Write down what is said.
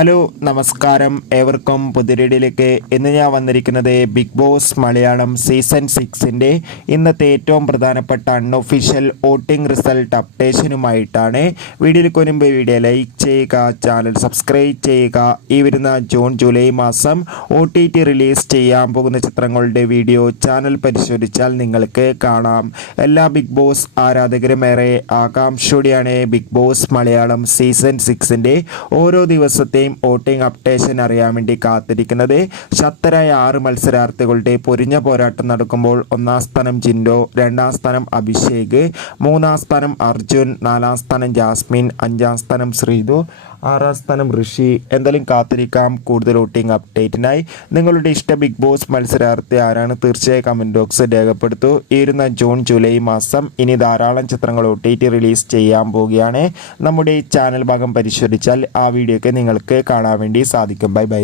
Hello നമസ്കാരം, ഏവർക്കും പുതിയടിയിലേക്ക്. ഇന്ന് ഞാൻ വന്നിരിക്കുന്നത് ബിഗ് ബോസ് മലയാളം സീസൺ 6ൻ്റെ ഇന്നത്തെ ഏറ്റവും പ്രധാനപ്പെട്ട അൺഒഫീഷ്യൽ വോട്ടിംഗ് റിസൾട്ട് അപ്ഡേഷനുമായിട്ടാണ്. വീഡിയോയിൽ മുൻപ് വീഡിയോ ലൈക്ക് ചെയ്യുക, ചാനൽ സബ്സ്ക്രൈബ് ചെയ്യുക. ഈ വരുന്ന ജൂൺ ജൂലൈ മാസം OTT റിലീസ് ചെയ്യാൻ പോകുന്ന ചിത്രങ്ങളുടെ വീഡിയോ ചാനൽ പരിശോധിച്ചാൽ നിങ്ങൾക്ക് കാണാം. എല്ലാ ബിഗ് ബോസ് ആരാധകരും ഏറെ ആകാംക്ഷയോടെയാണ് ബിഗ് ബോസ് മലയാളം സീസൺ 6ൻ്റെ ഓരോ ദിവസത്തെയും വോട്ടിംഗ് അപ്ഡേഷൻ അറിയാൻ വേണ്ടി കാത്തിരിക്കുന്നത്. ശക്തരായ 6 മത്സരാർത്ഥികളുടെ പൊരിഞ്ഞ പോരാട്ടം നടക്കുമ്പോൾ 1-ാം സ്ഥാനം ജിൻഡോ, 2-ാം സ്ഥാനം അഭിഷേക്, 3-ാം സ്ഥാനം അർജുൻ, 4-ാം സ്ഥാനം ജാസ്മിൻ, 5-ാം സ്ഥാനം ശ്രീതു, 6-ാം സ്ഥാനം ഋഷി. എന്തായാലും കാത്തിരിക്കാം കൂടുതൽ വോട്ടിംഗ് അപ്ഡേറ്റിനായി. നിങ്ങളുടെ ഇഷ്ട ബിഗ് ബോസ് മത്സരാർത്ഥി ആരാണ്? തീർച്ചയായും കമൻറ്റ് ബോക്സ് രേഖപ്പെടുത്തൂ. ഈ വരുന്ന ജൂൺ ജൂലൈ മാസം ഇനി ധാരാളം ചിത്രങ്ങൾ OTT റിലീസ് ചെയ്യാൻ പോവുകയാണ്. നമ്മുടെ ചാനൽ ഭാഗം പരിശോധിച്ചാൽ ആ വീഡിയോ ഒക്കെ നിങ്ങൾക്ക് കാണാൻ വേണ്ടി സാധിക്കും. Bye bye.